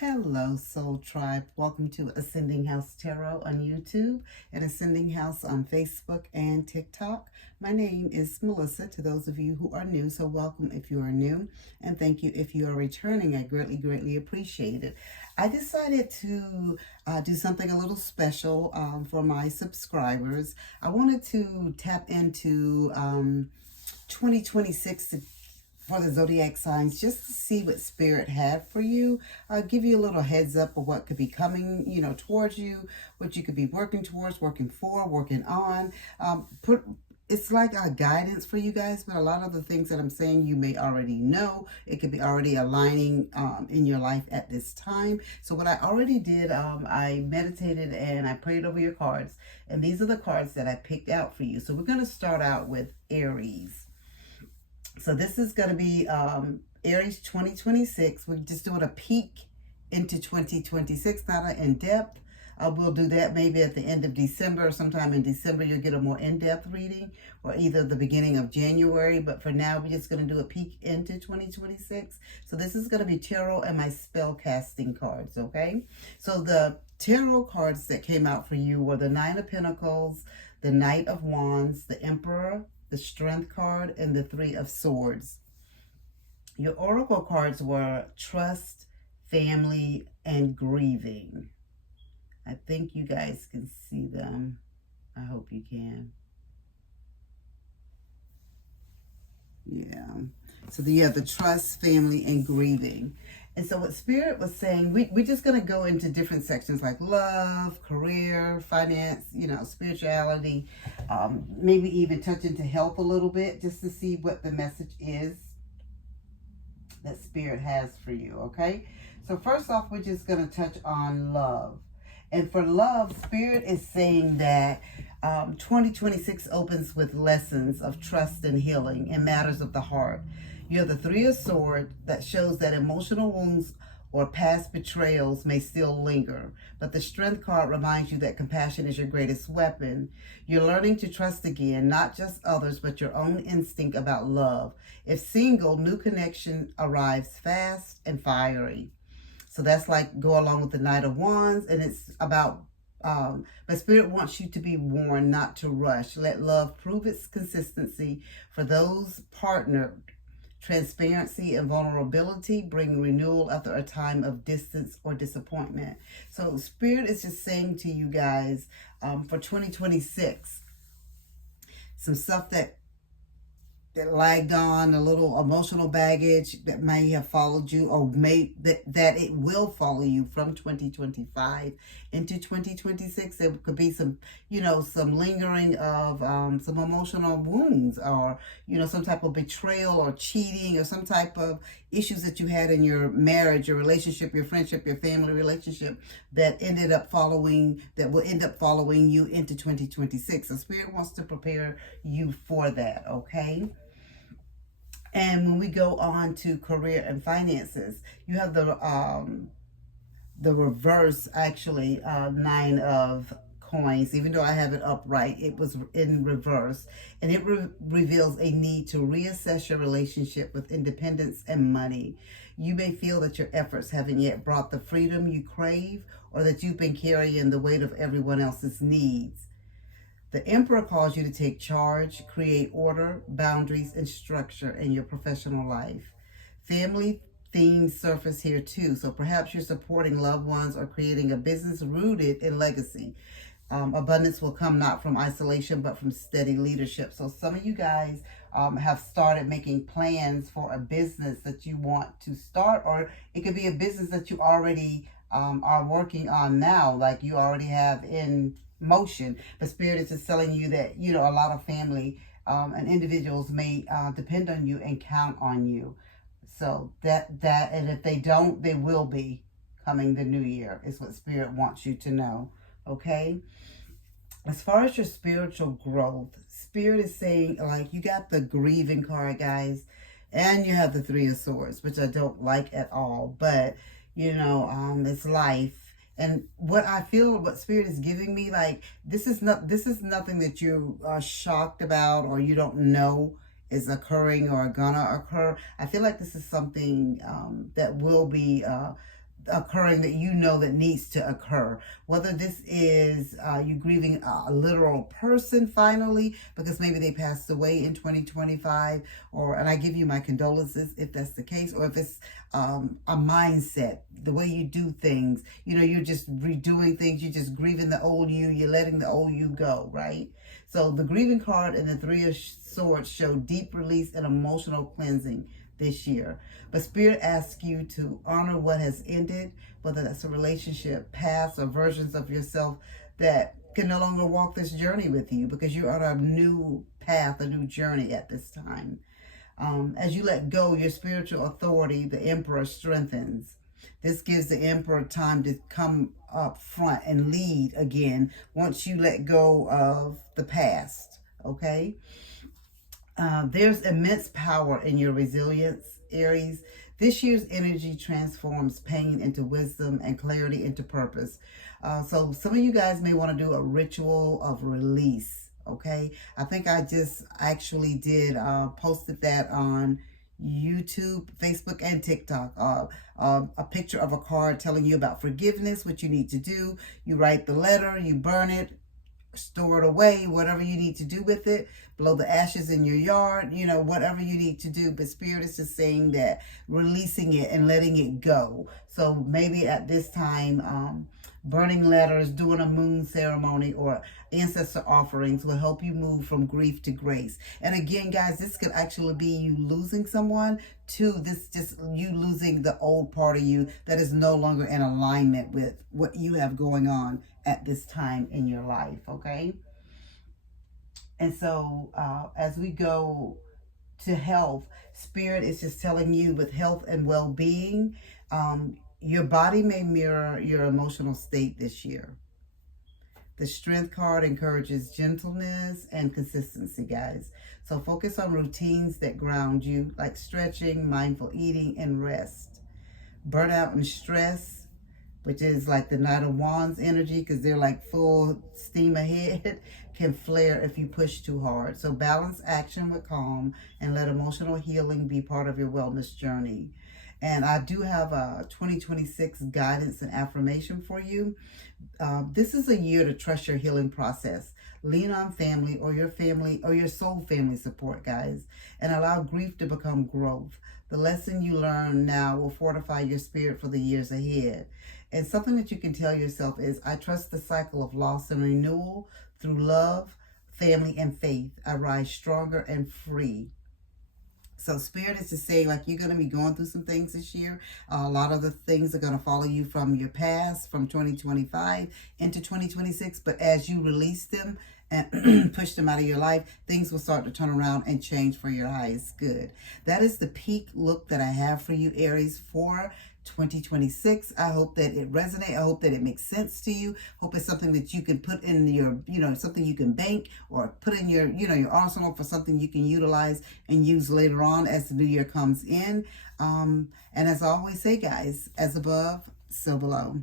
Hello, Soul Tribe. Welcome to Ascending House Tarot on YouTube and Ascending House on Facebook and TikTok. My name is Melissa, to those of you who are new, so welcome if you are new, and thank you if you are returning. I greatly appreciate it. I decided to do something a little special for my subscribers. I wanted to tap into 2026 for the zodiac signs, just to see what spirit had for you. Give you a little heads up of what could be coming, towards you, what you could be working towards, working for, working on. It's like a guidance for you guys, but a lot of the things that I'm saying you may already know. It could be already aligning in your life at this time. So what I already did, I meditated and I prayed over your cards, and these are the cards that I picked out for you. So we're going to start out with Aries. So this is going to be Aries 2026. We're just doing a peek into 2026, not an in-depth. We'll do that maybe at the end of December or sometime in December. You'll get a more in-depth reading, or either the beginning of January. But for now, we're just going to do a peek into 2026. So this is going to be tarot and my spell casting cards, okay? So the tarot cards that came out for you were the Nine of Pentacles, the Knight of Wands, the Emperor, the Strength card, and the Three of Swords. Your oracle cards were Trust, Family, and Grieving. I think you guys can see them. I hope you can. Yeah. So the Trust, Family, and Grieving. And so what Spirit was saying, we're just going to go into different sections like love, career, finance, spirituality, maybe even touch into health a little bit, just to see what the message is that Spirit has for you, okay? So first off, we're just going to touch on love. And for love, Spirit is saying that 2026 opens with lessons of trust and healing in matters of the heart. You have the Three of Swords that shows that emotional wounds or past betrayals may still linger. But the Strength card reminds you that compassion is your greatest weapon. You're learning to trust again, not just others, but your own instinct about love. If single, new connection arrives fast and fiery. So that's like go along with the Knight of Wands, and it's about but Spirit wants you to be warned not to rush. Let love prove its consistency. For those partnered, transparency and vulnerability bring renewal after a time of distance or disappointment. So Spirit is just saying to you guys, for 2026, some stuff that lagged on, a little emotional baggage that may have followed you, or that it will follow you from 2025 into 2026. There could be some, some lingering of some emotional wounds, or, some type of betrayal or cheating, or some type of issues that you had in your marriage, your relationship, your friendship, your family relationship that will end up following you into 2026. So Spirit wants to prepare you for that, okay? And when we go on to career and finances, you have the reverse, actually, Nine of Coins. Even though I have it upright, it was in reverse. And it reveals a need to reassess your relationship with independence and money. You may feel that your efforts haven't yet brought the freedom you crave, or that you've been carrying the weight of everyone else's needs. The Emperor calls you to take charge, create order, boundaries, and structure in your professional life. Family themes surface here too, so perhaps you're supporting loved ones or creating a business rooted in legacy. Abundance will come not from isolation, but from steady leadership. So some of you guys have started making plans for a business that you want to start, or it could be a business that you already are working on now, like you already have in motion. But Spirit is just telling you that, a lot of family and individuals may depend on you and count on you. So that, and if they don't, they will be coming the new year, is what Spirit wants you to know, okay? As far as your spiritual growth, Spirit is saying, like, you got the Grieving card, guys, and you have the Three of Swords, which I don't like at all, but, it's life. And what I feel, what Spirit is giving me, like, this is nothing that you are shocked about, or you don't know is occurring or gonna occur. I feel like this is something that will be occurring that you know that needs to occur. Whether this is you grieving a literal person finally because maybe they passed away in 2025, and I give you my condolences if that's the case, or if it's a mindset, the way you do things. You're just redoing things. You're just grieving the old you. You're letting the old you go, right? So the grieving card and the Three of Swords show deep release and emotional cleansing this year. But Spirit asks you to honor what has ended, whether that's a relationship, past, or versions of yourself that can no longer walk this journey with you, because you're on a new path, a new journey at this time. As you let go, your spiritual authority, the Emperor, strengthens. This gives the Emperor time to come up front and lead again once you let go of the past, okay? There's immense power in your resilience, Aries. This year's energy transforms pain into wisdom and clarity into purpose. So some of you guys may want to do a ritual of release, okay? I think I just actually did posted that on YouTube, Facebook, and TikTok. A picture of a card telling you about forgiveness, what you need to do. You write the letter, you burn it, store it away, whatever you need to do with it, blow the ashes in your yard, whatever you need to do. But Spirit is just saying that releasing it and letting it go. So maybe at this time, burning letters, doing a moon ceremony, or ancestor offerings will help you move from grief to grace. And again, guys, this could actually be you losing someone to this, just you losing the old part of you that is no longer in alignment with what you have going on at this time in your life, okay? And so as we go to health, Spirit is just telling you with health and well-being, your body may mirror your emotional state this year. The Strength card encourages gentleness and consistency, guys. So focus on routines that ground you, like stretching, mindful eating, and rest. Burnout and stress, which is like the Knight of Wands energy, because they're like full steam ahead, can flare if you push too hard. So balance action with calm and let emotional healing be part of your wellness journey. And I do have a 2026 guidance and affirmation for you. This is a year to trust your healing process. Lean on family or your soul family support, guys, and allow grief to become growth. The lesson you learn now will fortify your spirit for the years ahead. And something that you can tell yourself is, I trust the cycle of loss and renewal through love, family, and faith. I rise stronger and free. So Spirit is to say, like, you're going to be going through some things this year. A lot of the things are going to follow you from your past, from 2025 into 2026. But as you release them and push them out of your life, things will start to turn around and change for your highest good. That is the peak look that I have for you, Aries, for 2026. I hope that it resonates. I hope that it makes sense to you. Hope it's something that you can put in your, something you can bank or put in your, your arsenal for something you can utilize and use later on as the new year comes in. And as I always say, guys, as above, so below.